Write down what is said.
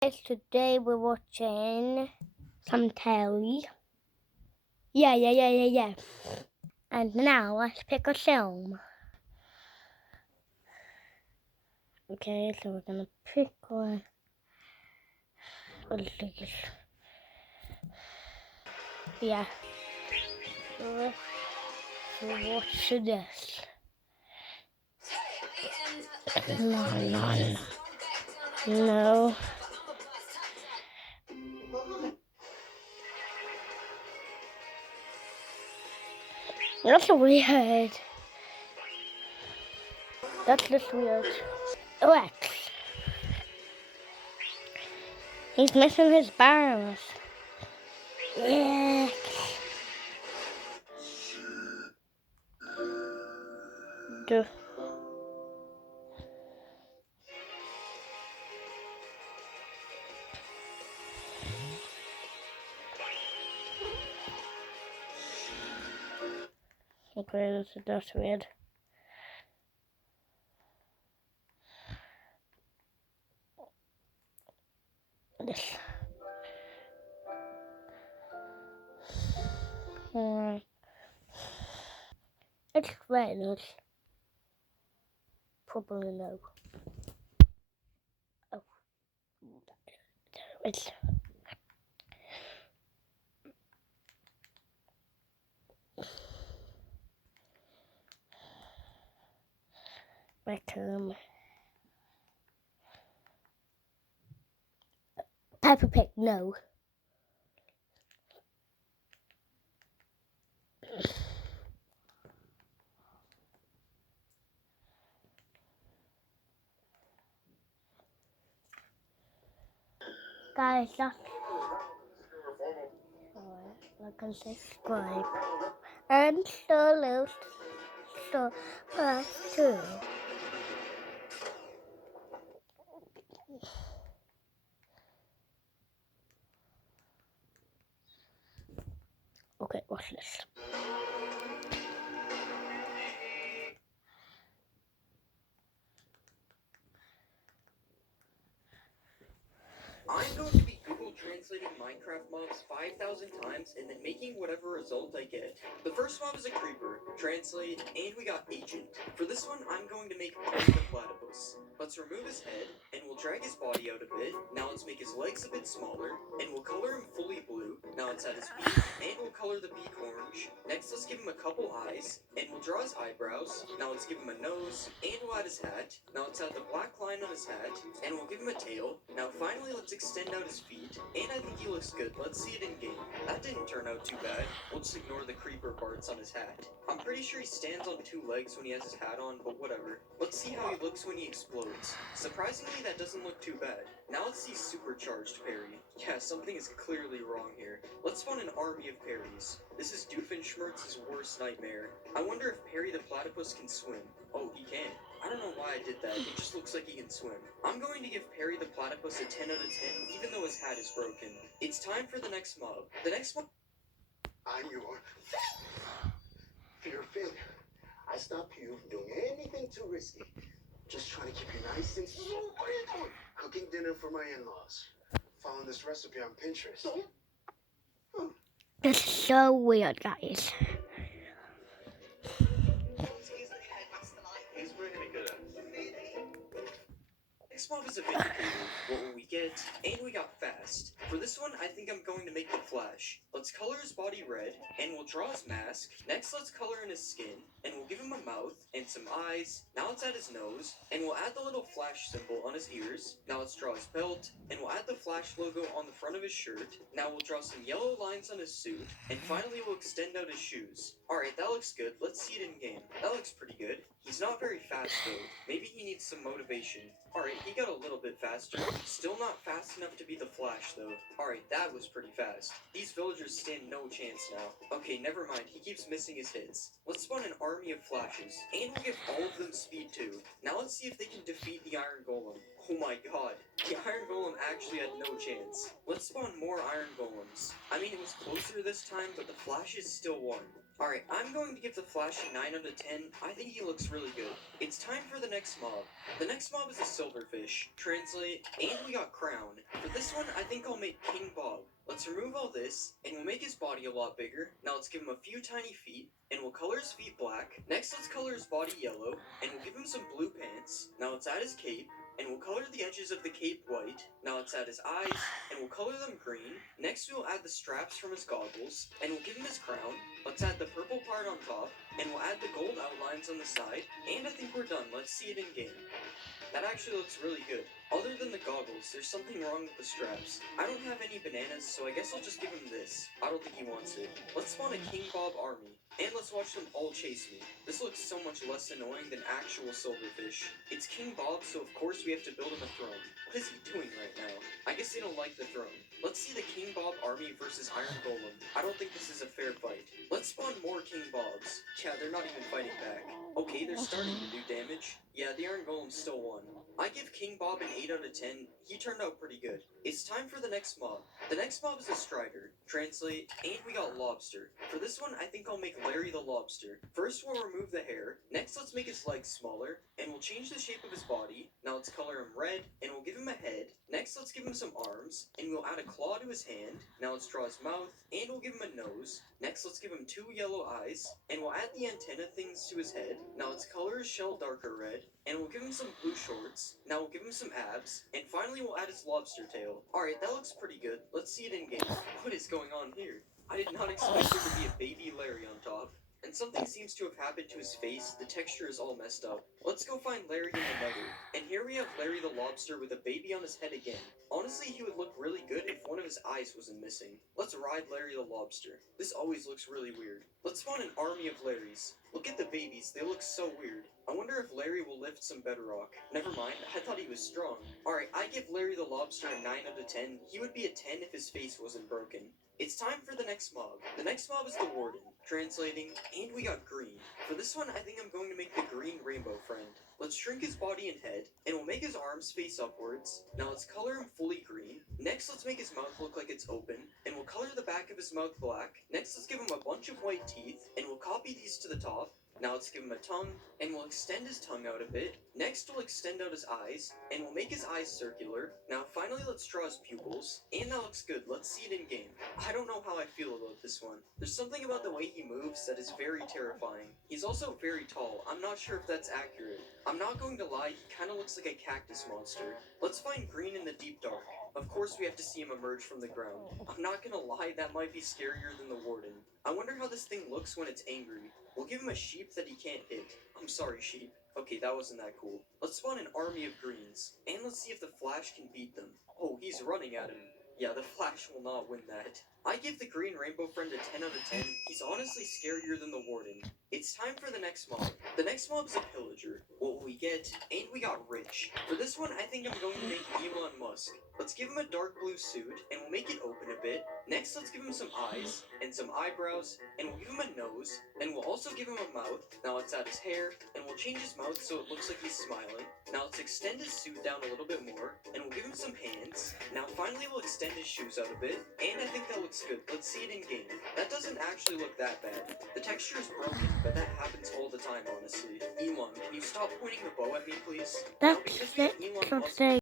Today we're watching some telly. Yeah. And now let's pick a film. Okay, so we're gonna pick one. Yeah. Let's watch this. No. That's weird. That's just weird. Rex. He's missing his bars. Rex. Duh. Okay, that's weird. This. It's red. Probably no. Oh, it's Beckham. Peppa Pig, no. Guys, like and subscribe. And so part 2. Okay, watch this. I'm going to be Google translating Minecraft mobs 5,000 times and then making whatever result I get. The first mob is a creeper, translate, and we got agent. For this one, I'm going to make Perry the platypus. Let's remove his head, and we'll drag his body out a bit. Now let's make his legs a bit smaller, and we'll color him fully blue. Now let's add his beak, and we'll color the beak orange. Next, let's give him a couple eyes, and we'll draw his eyebrows. Now let's give him a nose, and we'll add his hat. Now let's add the black line on his hat, and we'll give him a tail. Now finally, let's extend out his feet, and I think he looks good. Let's see it in game. That didn't turn out too bad. We'll just ignore the creeper parts on his hat. I'm pretty sure he stands on 2 legs when he has his hat on, but whatever. Let's see how he looks when he explodes. Surprisingly, that doesn't look too bad. Now let's see supercharged Perry. Yeah, something is clearly wrong here. Let's spawn an army of Perrys. This is Doofenshmirtz's worst nightmare. I wonder if Perry the platypus can swim. Oh, he can. I don't know why I did that, it just looks like he can swim. I'm going to give Perry the platypus a 10 out of 10, even though his hat is broken. It's time for the next mob. The next mob... I'm your fear of failure. I stopped you from doing anything too risky. Just trying to keep you nice and slow. What are you doing? Cooking dinner for my in-laws. Following this recipe on Pinterest. That's so weird, guys. He's really good at it. Next mob is a vindicator. What will we get? And we got fast. For this one, I think I'm going to make the Flash. Let's color his body red, and we'll draw his mask. Next, let's color in his skin, and we'll give him a mouth and some eyes. Now let's add his nose, and we'll add the little Flash symbol on his ears. Now let's draw his belt, and we'll add the Flash logo on the front of his shirt. Now we'll draw some yellow lines on his suit, and finally we'll extend out his shoes. Alright, that looks good. Let's see it in game. That looks pretty good. He's not very fast though. Maybe he needs some motivation. Alright, he got a little bit faster. Still not fast enough to be the Flash though. Alright, that was pretty fast. These villagers stand no chance now. Okay, never mind. He keeps missing his hits. Let's spawn an army of Flashes. And we'll give all of them speed too. Now let's see if they can defeat the Iron Golem. Oh my god. The Iron Golem actually had no chance. Let's spawn more Iron Golems. I mean, it was closer this time, but the Flashes still won. Alright, I'm going to give the Flash a 9 out of 10. I think he looks really good. It's time for the next mob. The next mob is a silverfish. Translate, and we got crown. For this one, I think I'll make King Bob. Let's remove all this, and we'll make his body a lot bigger. Now let's give him a few tiny feet, and we'll color his feet black. Next, let's color his body yellow, and we'll give him some blue pants. Now let's add his cape, and we'll color the edges of the cape white. Now let's add his eyes, and we'll color them green. Next, we'll add the straps from his goggles, and we'll give him his crown. Let's add the purple part on top, and we'll add the gold outlines on the side, and I think we're done. Let's see it in game. That actually looks really good. Other than the goggles, there's something wrong with the straps. I don't have any bananas, so I guess I'll just give him this. I don't think he wants it. Let's spawn a King Bob army, and let's watch them all chase me. This looks so much less annoying than actual silverfish. It's King Bob, so of course we have to build him a throne. What is he doing right now? I guess they don't like the throne. Let's see the King Bob army versus Iron Golem. I don't think this is a fair fight. Let's spawn more King Bobs. Yeah, they're not even fighting back. Okay, they're starting to do damage. Yeah, the Iron Golem still won. I give King Bob an 8 out of 10. He turned out pretty good. It's time for the next mob. The next mob is a Strider. Translate, and we got Lobster. For this one, I think I'll make Larry the Lobster. First, we'll remove the hair. Next, let's make his legs smaller, and we'll change the shape of his body. Now let's color him red, and we'll give him a head. Next, let's give him some arms, and we'll add a claw to his hand. Now let's draw his mouth, and we'll give him a nose. Next, let's give him 2 yellow eyes, and we'll add the antenna things to his head. Now let's color his shell darker red, and we'll give him some blue shorts. Now we'll give him some abs, and finally we'll add his lobster tail. Alright, that looks pretty good. Let's see it in game. What is going on here? I did not expect there to be a baby Larry on top. And something seems to have happened to his face. The texture is all messed up. Let's go find Larry in the nether. And here we have Larry the Lobster with a baby on his head again. Honestly, he would look really good if one of his eyes wasn't missing. Let's ride Larry the Lobster. This always looks really weird. Let's spawn an army of Larrys. Look at the babies, they look so weird. I wonder if Larry will lift some bedrock. Never mind, I thought he was strong. Alright, I give Larry the Lobster a 9 out of 10. He would be a 10 if his face wasn't broken. It's time for the next mob. The next mob is the Warden. Translating, and we got green. For this one, I think I'm going to make the green rainbow friend. Let's shrink his body and head, and we'll make his arms face upwards. Now let's color him fully green. Next, let's make his mouth look like it's open, and we'll color the back of his mouth black. Next, let's give him a bunch of white teeth, and we'll copy these to the top. Now let's give him a tongue, and we'll extend his tongue out a bit. Next, we'll extend out his eyes, and we'll make his eyes circular. Now finally, let's draw his pupils, and that looks good. Let's see it in game. I don't know how I feel about this one. There's something about the way he moves that is very terrifying. He's also very tall. I'm not sure if that's accurate. I'm not going to lie, he kinda looks like a cactus monster. Let's find green in the deep dark. Of course we have to see him emerge from the ground. I'm not gonna lie, that might be scarier than the Warden. I wonder how this thing looks when it's angry. We'll give him a sheep that he can't hit. I'm sorry, sheep. Okay, that wasn't that cool. Let's spawn an army of greens, and let's see if the Flash can beat them. Oh, he's running at him. Yeah, the Flash will not win that. I give the green rainbow friend a 10 out of 10. He's honestly scarier than the Warden. It's time for the next mob. The next mob is a pillager. What will we get? And we got rich. For this one, I think I'm going to make Elon Musk. Let's give him a dark blue suit, and we'll make it open a bit. Next, let's give him some eyes, and some eyebrows, and we'll give him a nose, and we'll also give him a mouth. Now let's add his hair, and we'll change his mouth so it looks like he's smiling. Now let's extend his suit down a little bit more, and we'll give him some hands. Now finally we'll extend his shoes out a bit, and I think that looks good. Let's see it in game. That doesn't actually look that bad. The texture is broken, but that happens all the time, honestly. Elon, can you stop pointing the bow at me, please? Now, That's because we have it Elon for Musk today.